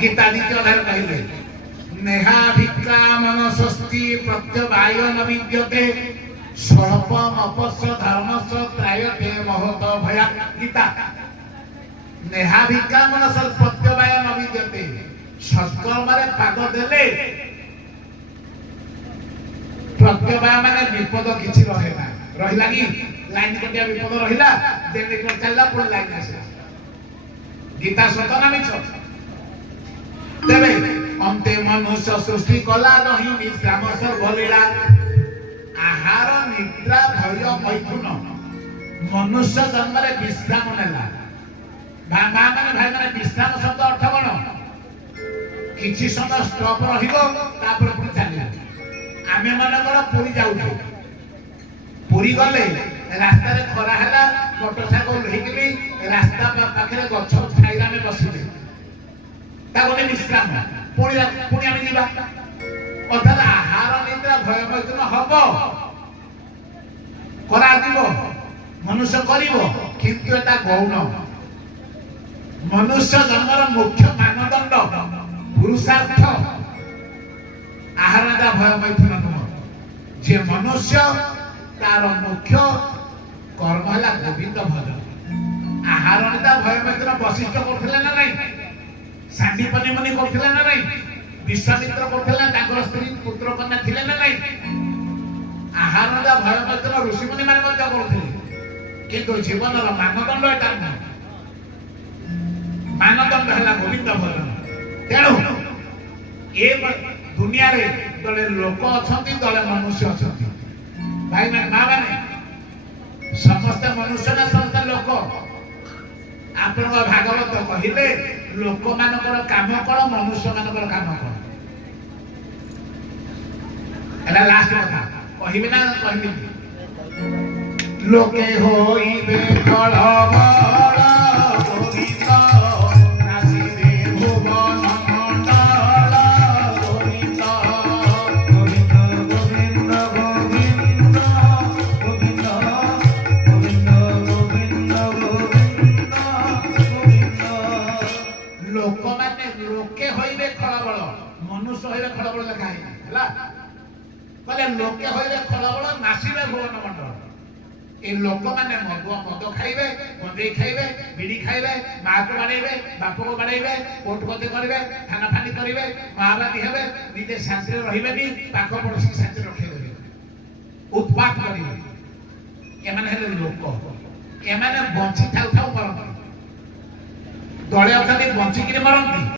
गीता द्वितीय अध्याय कहले नेहा भिक्का मनसस्ति प्रत्यवायन विद्यते स्वल्पम अपस्य धर्मस्य त्रायते महत भया। गीता नेहा भिक्का मनसस् प्रत्यवायन विद्यते सत्कर्म रे पाद देले प्रत्यवाय माने विपद किछि रहेला रहिला कि लाइन कटिया विपद रहिला देने को चलला पुर लाइन आसे। गीता सत ना मिछ तेरे अंते मनुष्य सृष्टि कला नहीं विश्राम सर्वलीला आहार निद्रा भय मैथुन मनुष्य जन्म रे विश्राम नेला मां माने भाई माने विश्राम शब्द अर्थ कोन किछि समय स्टॉप रहिबो तापर पुर चलिया। आमे मनकर पुरी जाउछु पुरी गले रास्ता रे खरा हैला मोटरसाइकल रहिकली रास्ता पाखरे गछ छाइरा में बसिले ताबने विश्राम पुरी आमे जीवा अर्थात आहार निद्रा भय मैथुन हबो करा दिबो मनुष्य करिवो किंतु एटा गौण मनुष्य जन्मर मुख्य मानदंड पुरुषार्थ आहार निद्रा भय मैथुन नुह जे मनुष्य तार मुख्य कर्म है गोविंद भजन आहार निद्रा भय मैथुन वशिष्ठ करथिले ना नहीं सांदीपनी मुनि करथिले ना नहीं विश्वामित्र करथिले ताकर स्त्री पुत्र कन्या थिले ना नहीं आहार निद्रा भय मैथुन ऋषि मुनि माने मध्य करथिले किंतु जीवनर मानदंड एटा नहीं मानदंड है गोविंद भजन। तेणु ए दुनिया रे दले लोक अछंती दले मनुष्य अछंती भाई माने मां माने समस्त मनुष्य ना समस्त लोक आपण भागवत कहिले लोक मानकर काम कोन मनुष्य मानकर काम कोन एला लास्ट कथा कहिबे ना कहिबे लोके होइबे कळबळ गोविंद नासिबे भुवन मंडल गोविंद गोविंद गोविंद गोविंद गोविंद गोविंद गोविंद गोविंद लोक माने लोके होइबे खळबळ मनुष्य होइबे खळबळ लेखा हैला कहले लोके होइबे खळबळ नासिबे भुवन मंडल ए लोक माने मद खाइबे मंदी खाइबे बीड़ी खाइबे मां को बाड़ेबे बाप को बाड़ेबे कोट कोते करबे खाना फानी करबे महारानी हेबे निजे शांति रहिबे नी पाख पड़ोसी शांति रखे देबे उत्पात करिबे ए माने हेले लोक ए माने बंची थाउ थाउ मरन दळे अथाती बंची किने मरन